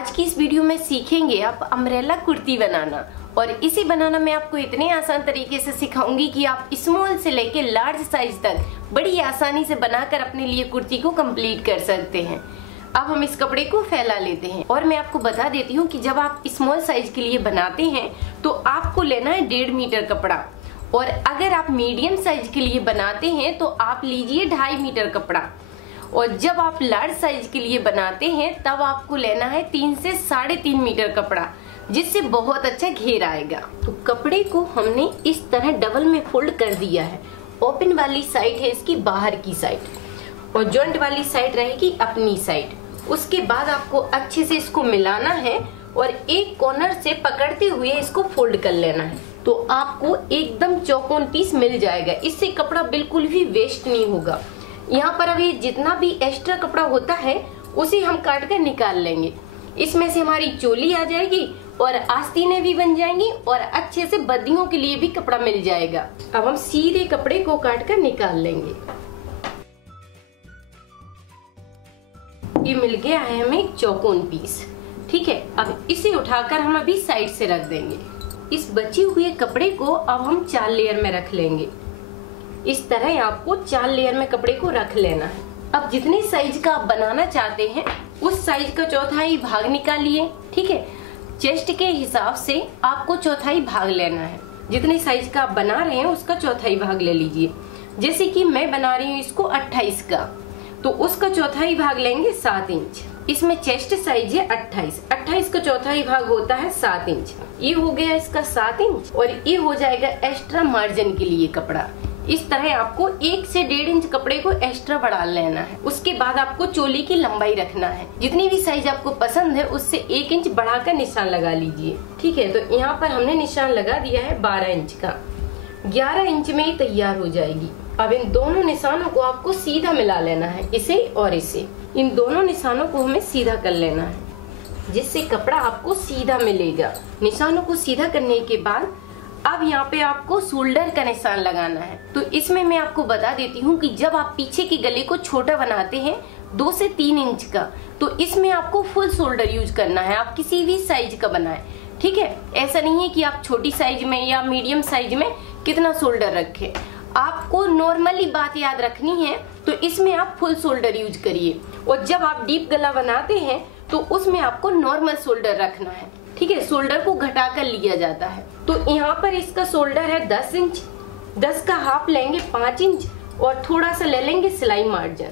आज की इस वीडियो में सीखेंगे आप अम्ब्रेला कुर्ती बनाना, और इसी बनाना मैं आपको इतने आसान तरीके से सिखाऊंगी कि आप स्मॉल से लेके लार्ज साइज तक बड़ी आसानी से बनाकर अपने लिए कुर्ती को कंप्लीट कर सकते हैं। अब हम इस कपड़े को फैला लेते हैं और मैं आपको बता देती हूँ कि जब आप स्मॉल साइज के लिए बनाते हैं तो आपको लेना है 1.5 मीटर कपड़ा, और अगर आप मीडियम साइज के लिए बनाते हैं तो आप लीजिए 2.5 मीटर कपड़ा, और जब आप लार्ज साइज के लिए बनाते हैं तब आपको लेना है 3 से 3.5 मीटर कपड़ा, जिससे बहुत अच्छा घेर आएगा। तो कपड़े को हमने इस तरह डबल में फोल्ड कर दिया है। ओपन वाली साइड है इसकी बाहर की साइड और जॉइंट वाली साइड रहेगी अपनी साइड। उसके बाद आपको अच्छे से इसको मिलाना है और एक कॉर्नर से पकड़ते हुए इसको फोल्ड कर लेना है, तो आपको एकदम चौकोन पीस मिल जाएगा। इससे कपड़ा बिल्कुल भी वेस्ट नहीं होगा। यहाँ पर अभी जितना भी एक्स्ट्रा कपड़ा होता है उसे हम काट कर निकाल लेंगे। इसमें से हमारी चोली आ जाएगी और आस्तीनें भी बन जाएंगी और अच्छे से बद्दियों के लिए भी कपड़ा मिल जाएगा। अब हम सीधे कपड़े को काट कर निकाल लेंगे। ये मिल गया है हमें एक चौकोन पीस। ठीक है, अब इसे उठाकर हम अभी साइड से रख देंगे। इस बचे हुए कपड़े को अब हम 4 लेयर में रख लेंगे। इस तरह आपको 4 लेयर में कपड़े को रख लेना है। अब जितने साइज का आप बनाना चाहते हैं उस साइज का चौथाई भाग निकालिए। ठीक है, चेस्ट के हिसाब से आपको चौथाई भाग लेना है। जितने साइज का आप बना रहे हैं उसका चौथाई भाग ले लीजिए। जैसे कि मैं बना रही हूँ इसको 28 का, तो उसका चौथाई भाग लेंगे 7 इंच। इसमें चेस्ट साइज है 28 का चौथाई भाग होता है 7 इंच। ये हो गया इसका 7 इंच और ये हो जाएगा एक्स्ट्रा मार्जिन के लिए कपड़ा। इस तरह आपको 1 से 1.5 इंच कपड़े को एक्स्ट्रा बढ़ा लेना है। उसके बाद आपको चोली की लंबाई रखना है। जितनी भी साइज आपको पसंद है उससे 1 इंच बढ़ाकर निशान लगा लीजिए। ठीक है, तो यहाँ पर हमने निशान लगा दिया है 12 इंच का। 11 इंच में ही तैयार हो जाएगी। अब इन दोनों निशानों को आपको सीधा मिला लेना है, इसे और इसे। इन दोनों निशानों को हमें सीधा कर लेना है, जिससे कपड़ा आपको सीधा मिलेगा। निशानों को सीधा करने के बाद अब यहाँ पे आपको शोल्डर का निशान लगाना है। तो इसमें मैं आपको बता देती हूँ कि जब आप पीछे के गले को छोटा बनाते हैं 2 से 3 इंच का, तो इसमें आपको फुल शोल्डर यूज करना है। आप किसी भी साइज का बनाएं। ठीक है, ऐसा नहीं है कि आप छोटी साइज में या मीडियम साइज में कितना शोल्डर रखें। आपको नॉर्मली बात याद रखनी है, तो इसमें आप फुल शोल्डर यूज करिए। और जब आप डीप गला बनाते हैं तो उसमें आपको नॉर्मल शोल्डर रखना है। ठीक है, शोल्डर को घटा कर लिया जाता है। तो यहाँ पर इसका शोल्डर है 10 इंच। 10 का हाफ लेंगे 5 इंच और थोड़ा सा ले लेंगे सिलाई मार्जिन।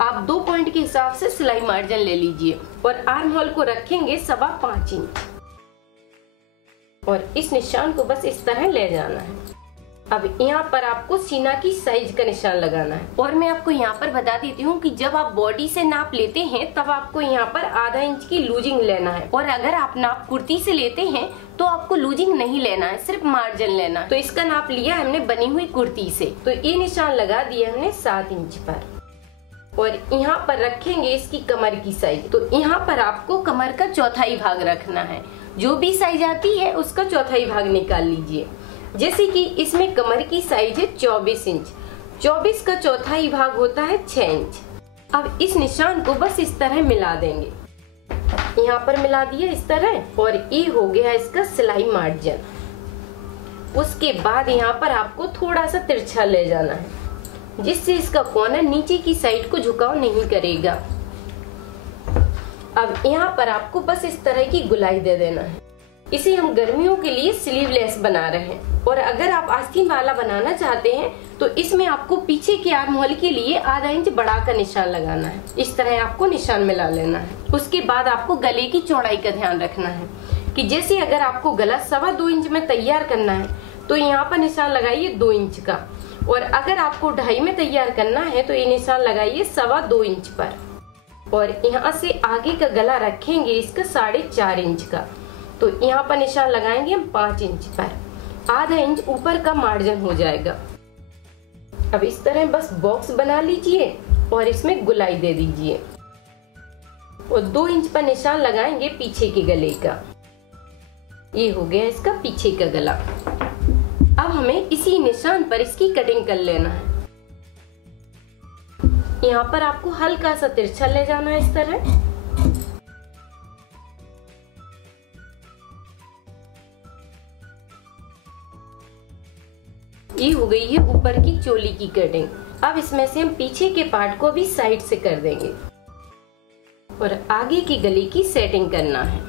आप 2 पॉइंट के हिसाब से सिलाई मार्जिन ले लीजिए और आर्म होल को रखेंगे 5.25 इंच और इस निशान को बस इस तरह ले जाना है। अब यहाँ पर आपको सीना की साइज का निशान लगाना है। और मैं आपको यहाँ पर बता देती हूँ कि जब आप बॉडी से नाप लेते हैं तब आपको यहाँ पर आधा इंच की लूजिंग लेना है, और अगर आप नाप कुर्ती से लेते हैं तो आपको लूजिंग नहीं लेना है, सिर्फ मार्जिन लेना है। तो इसका नाप लिया हमने बनी हुई कुर्ती से, तो ये निशान लगा दिया हमने 7 इंच पर। और यहाँ पर रखेंगे इसकी कमर की साइज। तो यहाँ पर आपको कमर का चौथाई भाग रखना है। जो भी साइज आती है उसका चौथाई भाग निकाल लीजिए। जैसे कि इसमें कमर की साइज है 24 इंच। 24 का चौथाई भाग होता है 6 इंच। अब इस निशान को बस इस तरह मिला देंगे। यहाँ पर मिला दिया इस तरह, और ये हो गया इसका सिलाई मार्जिन। उसके बाद यहाँ पर आपको थोड़ा सा तिरछा ले जाना है, जिससे इसका कॉर्नर नीचे की साइड को झुकाव नहीं करेगा। अब यहाँ पर आपको बस इस तरह की गुलाई दे देना है। इसे हम गर्मियों के लिए स्लीवलेस बना रहे हैं। और अगर आप आस्तीन वाला बनाना चाहते हैं तो इसमें आपको पीछे के आर्म होल के लिए आधा इंच बढ़ाकर निशान लगाना है। इस तरह आपको निशान मिला लेना है। उसके बाद आपको गले की चौड़ाई का ध्यान रखना है कि जैसे अगर आपको गला 2.25 इंच में तैयार करना है तो यहाँ पर निशान लगाइए 2 इंच का, और अगर आपको 2.5 में तैयार करना है तो ये निशान लगाइए 2.25 इंच पर। और यहाँ से आगे का गला रखेंगे इसका 4.5 इंच का, तो यहाँ पर निशान लगाएंगे हम 5 इंच पर। आधा इंच ऊपर का मार्जिन हो जाएगा। अब इस तरह बस बॉक्स बना लीजिए और इसमें गुलाई दे दीजिए और 2 इंच पर निशान लगाएंगे पीछे के गले का। ये हो गया इसका पीछे का गला। अब हमें इसी निशान पर इसकी कटिंग कर लेना है। यहाँ पर आपको हल्का सा तिरछा ले जाना है इस तरह। ये हो गई है ऊपर की चोली की कटिंग। अब इसमें से हम पीछे के पार्ट को भी साइड से कर देंगे और आगे की गले की सेटिंग करना है।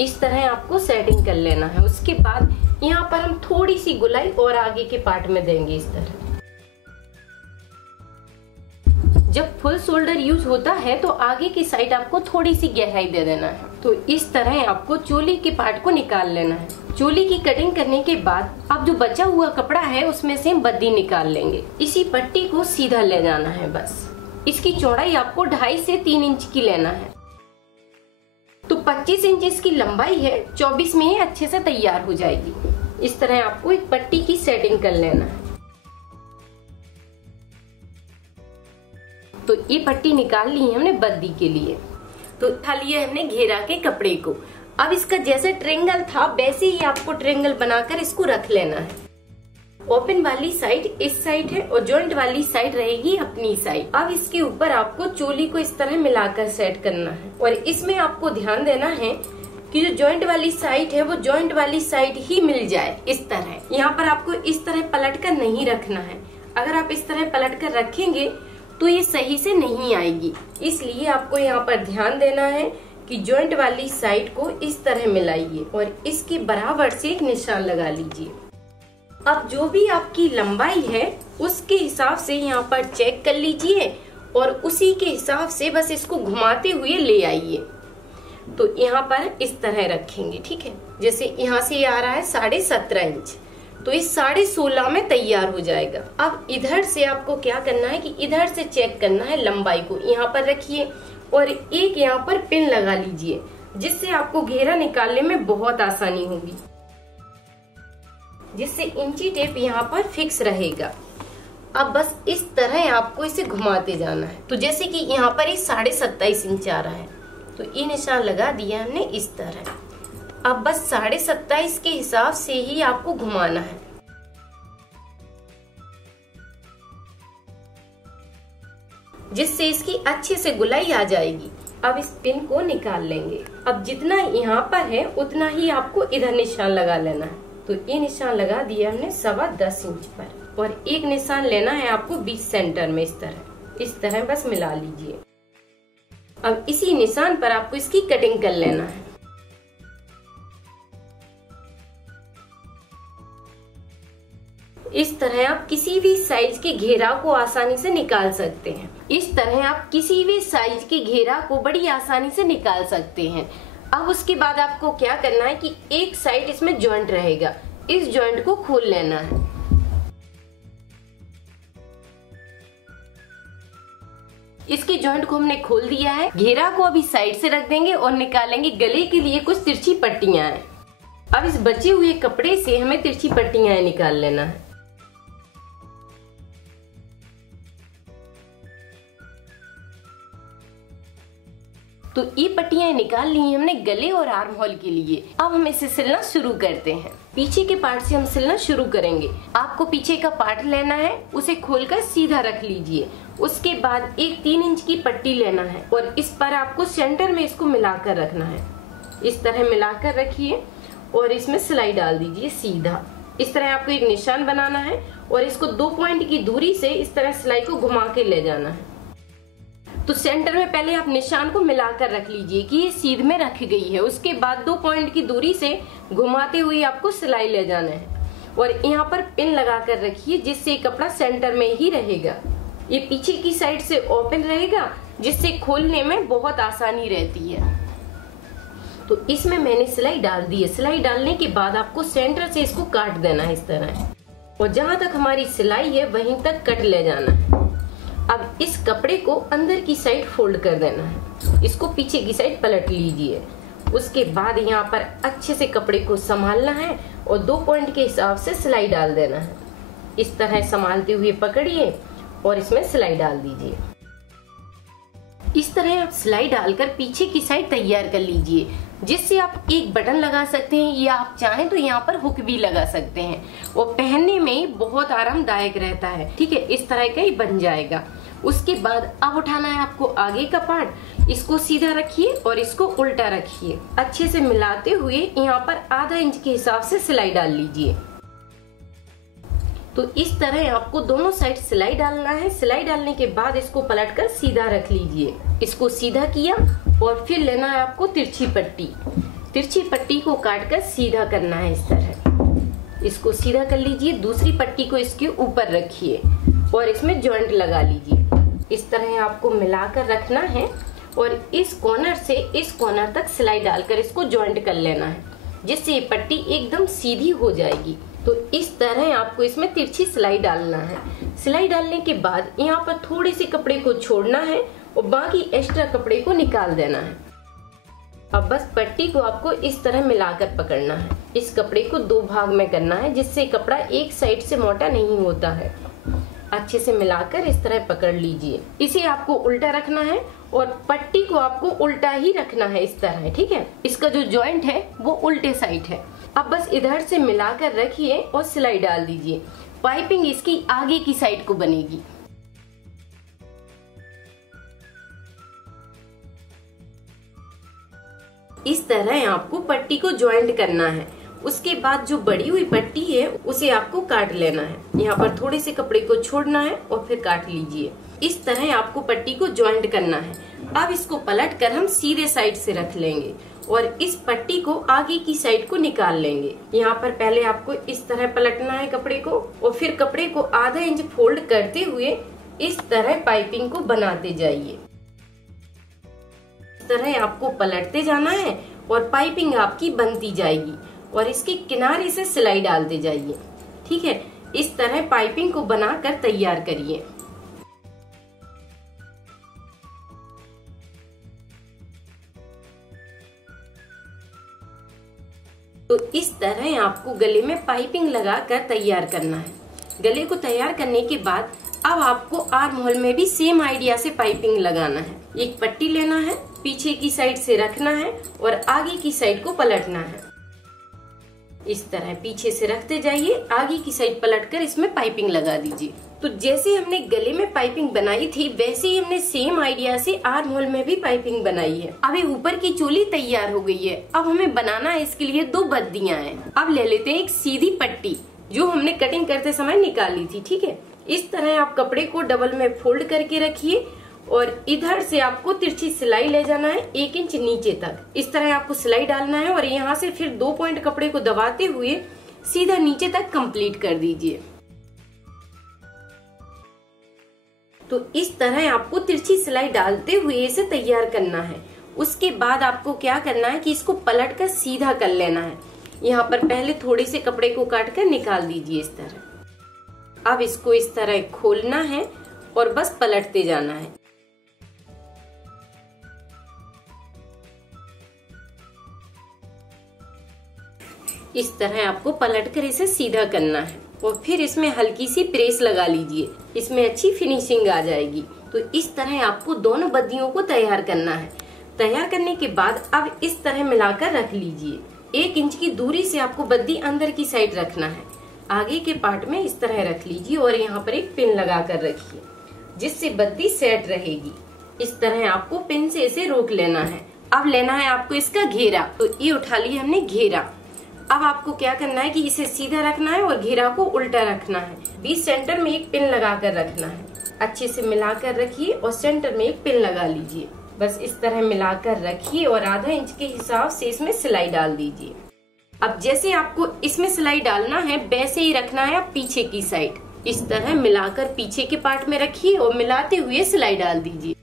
इस तरह आपको सेटिंग कर लेना है। उसके बाद यहाँ पर हम थोड़ी सी गुलाई और आगे के पार्ट में देंगे इस तरह। जब फुल शोल्डर यूज होता है तो आगे की साइड आपको थोड़ी सी गहराई दे देना है। तो इस तरह आपको चोली के पार्ट को निकाल लेना है। चोली की कटिंग करने के बाद अब जो बचा हुआ कपड़ा है उसमें से हम बद्दी निकाल लेंगे। इसी पट्टी को सीधा ले जाना है बस। इसकी चौड़ाई आपको 2.5 से 3 इंच की लेना है। तो 25 इंच इसकी लंबाई है, 24 में ये अच्छे से तैयार हो जाएगी। इस तरह आपको एक पट्टी की सेटिंग कर लेना है। तो ये पट्टी निकाल ली है हमने बद्दी के लिए। तो उठा लिया हमने घेरा के कपड़े को। अब इसका जैसे ट्रेंगल था वैसे ही आपको ट्रेंगल बनाकर इसको रख लेना है। ओपन वाली साइड इस साइड है और जॉइंट वाली साइड रहेगी अपनी साइड। अब इसके ऊपर आपको चोली को इस तरह मिलाकर सेट करना है और इसमें आपको ध्यान देना है कि जो जॉइंट वाली साइड है वो जॉइंट वाली साइड ही मिल जाए। इस तरह यहाँ पर आपको इस तरह पलट कर नहीं रखना है। अगर आप इस तरह पलट कर रखेंगे तो ये सही से नहीं आएगी। इसलिए आपको यहाँ पर ध्यान देना है कि जॉइंट वाली साइड को इस तरह मिलाइए और इसके बराबर से एक निशान लगा लीजिए। अब जो भी आपकी लंबाई है उसके हिसाब से यहाँ पर चेक कर लीजिए और उसी के हिसाब से बस इसको घुमाते हुए ले आइए। तो यहाँ पर इस तरह रखेंगे, ठीक है। जैसे यहाँ से ये आ रहा है 17.5 इंच, तो इस 16.5 में तैयार हो जाएगा। अब इधर से आपको क्या करना है कि इधर से चेक करना है लंबाई को। यहाँ पर रखिए और एक यहाँ पर पिन लगा लीजिए जिससे आपको घेरा निकालने में बहुत आसानी होगी, जिससे इंची टेप यहाँ पर फिक्स रहेगा। अब बस इस तरह आपको इसे घुमाते जाना है। तो जैसे कि यहाँ पर ये 27.5 इंच आ रहा है तो ये निशान लगा दिया हमने इस तरह। अब बस 27.5 के हिसाब से ही आपको घुमाना है। जिससे इसकी अच्छे से गुलाई आ जाएगी। अब इस पिन को निकाल लेंगे। अब जितना यहाँ पर है उतना ही आपको इधर निशान लगा लेना है। तो ये निशान लगा दिया हमने 10.25 इंच पर और एक निशान लेना है आपको बीच सेंटर में। इस तरह बस मिला लीजिए। अब इसी निशान पर आपको इसकी कटिंग कर लेना है। इस तरह आप किसी भी साइज के घेरा को आसानी से निकाल सकते हैं। इस तरह आप किसी भी साइज के घेरा को बड़ी आसानी से निकाल सकते हैं। अब उसके बाद आपको क्या करना है कि एक साइड इसमें जॉइंट रहेगा, इस जॉइंट को खोल लेना है। इसके जॉइंट को हमने खोल दिया है। घेरा को अभी साइड से रख देंगे और निकालेंगे गले के लिए कुछ तिरछी पट्टियां हैं। अब इस बचे हुए कपड़े से हमें तिरछी पट्टियां निकाल लेना है। तो ये पट्टियां निकाल ली हमने गले और आर्म होल के लिए। अब हम इसे सिलना शुरू करते हैं। पीछे के पार्ट से हम सिलना शुरू करेंगे। आपको पीछे का पार्ट लेना है, उसे खोलकर सीधा रख लीजिए। उसके बाद एक 3 इंच की पट्टी लेना है और इस पर आपको सेंटर में इसको मिलाकर रखना है। इस तरह मिलाकर रखिए और इसमें सिलाई डाल दीजिए सीधा। इस तरह आपको एक निशान बनाना है और इसको 2 पॉइंट की दूरी से इस तरह सिलाई को घुमा के ले जाना है। तो सेंटर में पहले आप निशान को मिलाकर रख लीजिए कि ये सीध में रख गई है। उसके बाद 2 पॉइंट की दूरी से घुमाते हुए आपको सिलाई ले जाना है और यहाँ पर पिन लगा कर रखिए जिससे कपड़ा सेंटर में ही रहेगा। ये पीछे की साइड से ओपन रहेगा जिससे खोलने में बहुत आसानी रहती है। तो इसमें मैंने सिलाई डाल दी है। सिलाई डालने के बाद आपको सेंटर से इसको काट देना है इस तरह और जहां तक हमारी सिलाई है वहीं तक कट ले जाना है। अब इस कपड़े को अंदर की साइड फोल्ड कर देना है। इसको पीछे की साइड पलट लीजिए। उसके बाद यहाँ पर अच्छे से कपड़े को संभालना है और 2 पॉइंट के हिसाब से सिलाई डाल देना है। इस तरह संभालते हुए पकड़िए और इसमें सिलाई डाल दीजिए। इस तरह आप सिलाई डालकर पीछे की साइड तैयार कर लीजिए, जिससे आप एक बटन लगा सकते हैं या आप चाहें तो यहाँ पर हुक भी लगा सकते हैं। वो पहनने में बहुत आरामदायक रहता है। ठीक है, इस तरह का ही बन जाएगा। उसके बाद अब उठाना है आपको आगे का पार्ट। इसको सीधा रखिए और इसको उल्टा रखिए। अच्छे से मिलाते हुए यहाँ पर ½ इंच के हिसाब से सिलाई डाल लीजिए। तो इस तरह आपको दोनों साइड सिलाई डालना है। सिलाई डालने के बाद इसको पलटकर सीधा रख लीजिए। इसको सीधा किया और फिर लेना है आपको तिरछी पट्टी। तिरछी पट्टी को काटकर सीधा करना है। इस तरह इसको सीधा कर लीजिए। दूसरी पट्टी को इसके ऊपर रखिए और इसमें जॉइंट लगा लीजिए। इस तरह आपको मिलाकर रखना है और इस कॉर्नर से इस कॉर्नर तक सिलाई डालकर इसको जॉइंट कर लेना है, जिससे ये पट्टी एकदम सीधी हो जाएगी। तो इस तरह आपको इसमें तिरछी सिलाई डालना है। सिलाई डालने के बाद यहाँ पर थोड़े से कपड़े को छोड़ना है और बाकी एक्स्ट्रा कपड़े को निकाल देना है। अब बस पट्टी को आपको इस तरह मिलाकर पकड़ना है। इस कपड़े को 2 भाग में करना है, जिससे कपड़ा एक साइड से मोटा नहीं होता है। अच्छे से मिलाकर इस तरह पकड़ लीजिए। इसे आपको उल्टा रखना है और पट्टी को आपको उल्टा ही रखना है इस तरह, ठीक है। इसका जो जॉइंट है वो उल्टे साइड है। अब बस इधर से मिलाकर रखिए और सिलाई डाल दीजिए। पाइपिंग इसकी आगे की साइड को बनेगी। इस तरह आपको पट्टी को जॉइंट करना है। उसके बाद जो बड़ी हुई पट्टी है उसे आपको काट लेना है। यहाँ पर थोड़े से कपड़े को छोड़ना है और फिर काट लीजिए। इस तरह आपको पट्टी को जॉइंट करना है। अब इसको पलट कर हम सीधे साइड से रख लेंगे और इस पट्टी को आगे की साइड को निकाल लेंगे। यहाँ पर पहले आपको इस तरह पलटना है कपड़े को और फिर कपड़े को आधा इंच फोल्ड करते हुए इस तरह पाइपिंग को बनाते जाइए। इस तरह आपको पलटते जाना है और पाइपिंग आपकी बनती जाएगी और इसके किनारे से सिलाई डालते जाइए, ठीक है। इस तरह पाइपिंग को बनाकर तैयार करिए। तो इस तरह आपको गले में पाइपिंग लगाकर तैयार करना है। गले को तैयार करने के बाद अब आपको आर्म होल में भी सेम आइडिया से पाइपिंग लगाना है। एक पट्टी लेना है, पीछे की साइड से रखना है और आगे की साइड को पलटना है। इस तरह पीछे से रखते जाइए, आगे की साइड पलटकर इसमें पाइपिंग लगा दीजिए। तो जैसे हमने गले में पाइपिंग बनाई थी वैसे ही हमने सेम आइडिया से आर्म होल में भी पाइपिंग बनाई है। अब ये ऊपर की चोली तैयार हो गई है। अब हमें बनाना है इसके लिए 2 बद्दियां हैं। अब ले लेते हैं एक सीधी पट्टी जो हमने कटिंग करते समय निकाली थी, ठीक है। इस तरह आप कपड़े को डबल में फोल्ड करके रखिए और इधर से आपको तिरछी सिलाई ले जाना है 1 इंच नीचे तक। इस तरह आपको सिलाई डालना है और यहाँ से फिर 2 पॉइंट कपड़े को दबाते हुए सीधा नीचे तक कंप्लीट कर दीजिए। तो इस तरह आपको तिरछी सिलाई डालते हुए इसे तैयार करना है। उसके बाद आपको क्या करना है कि इसको पलट कर सीधा कर लेना है। यहाँ पर पहले थोड़े से कपड़े को काट कर निकाल दीजिए इस तरह। अब इसको इस तरह खोलना है और बस पलटते जाना है। इस तरह आपको पलटकर इसे सीधा करना है और फिर इसमें हल्की सी प्रेस लगा लीजिए, इसमें अच्छी फिनिशिंग आ जाएगी। तो इस तरह आपको दोनों बद्दियों को तैयार करना है। तैयार करने के बाद अब इस तरह मिलाकर रख लीजिए। 1 इंच की दूरी से आपको बद्दी अंदर की साइड रखना है। आगे के पार्ट में इस तरह रख लीजिए और यहाँ पर एक पिन लगा कर रखिए, जिससे बद्दी सेट रहेगी। इस तरह आपको पिन से इसे रोक लेना है। अब लेना है आपको इसका घेरा। तो ये उठा लिया हमने घेरा। अब आपको क्या करना है कि इसे सीधा रखना है और घेरा को उल्टा रखना है। बीच सेंटर में एक पिन लगा कर रखना है। अच्छे से मिलाकर रखिए और सेंटर में एक पिन लगा लीजिए। बस इस तरह मिलाकर रखिए और आधा इंच के हिसाब से इसमें सिलाई डाल दीजिए। अब जैसे आपको इसमें सिलाई डालना है वैसे ही रखना है आप पीछे की साइड। इस तरह मिलाकर पीछे के पार्ट में रखिए और मिलाते हुए सिलाई डाल दीजिए।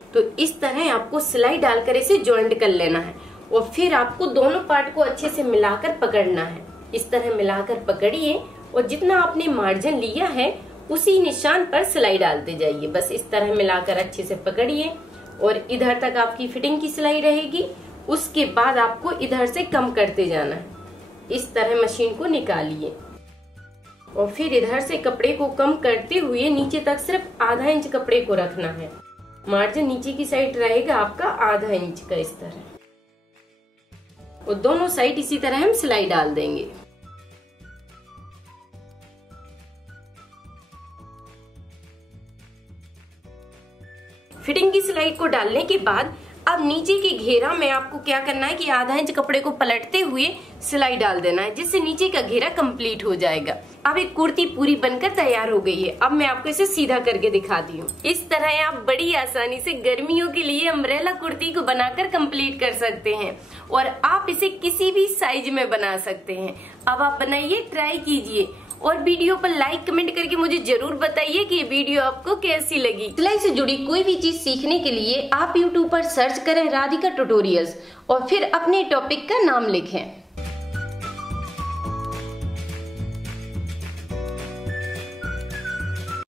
तो इस तरह आपको सिलाई डालकर इसे जॉइंट कर लेना है और फिर आपको दोनों पार्ट को अच्छे से मिलाकर पकड़ना है। इस तरह मिलाकर पकड़िए और जितना आपने मार्जिन लिया है उसी निशान पर सिलाई डालते जाइए। बस इस तरह मिलाकर अच्छे से पकड़िए और इधर तक आपकी फिटिंग की सिलाई रहेगी। उसके बाद आपको इधर से कम करते जाना है। इस तरह मशीन को निकालिए और फिर इधर से कपड़े को कम करते हुए नीचे तक सिर्फ आधा इंच कपड़े को रखना है। मार्जिन नीचे की साइड रहेगा आपका आधा इंच का इस तरह, और दोनों साइड इसी तरह हम सिलाई डाल देंगे। फिटिंग की सिलाई को डालने के बाद अब अब नीचे की घेरा में आपको क्या करना है कि आधा इंच कपड़े को पलटते हुए सिलाई डाल देना है, जिससे नीचे का घेरा कंप्लीट हो जाएगा। अब एक कुर्ती पूरी बनकर तैयार हो गई है। अब मैं आपको इसे सीधा करके दिखाती हूँ। इस तरह आप बड़ी आसानी से गर्मियों के लिए अम्ब्रेला कुर्ती को बनाकर कंप्लीट कर सकते हैं और आप इसे किसी भी साइज में बना सकते हैं। अब आप बनाइए, ट्राई कीजिए और वीडियो पर लाइक कमेंट करके मुझे जरूर बताइए कि ये वीडियो आपको कैसी लगी। सिलाई से जुड़ी कोई भी चीज सीखने के लिए आप YouTube पर सर्च करें राधिका ट्यूटोरियल्स और फिर अपने टॉपिक का नाम लिखें।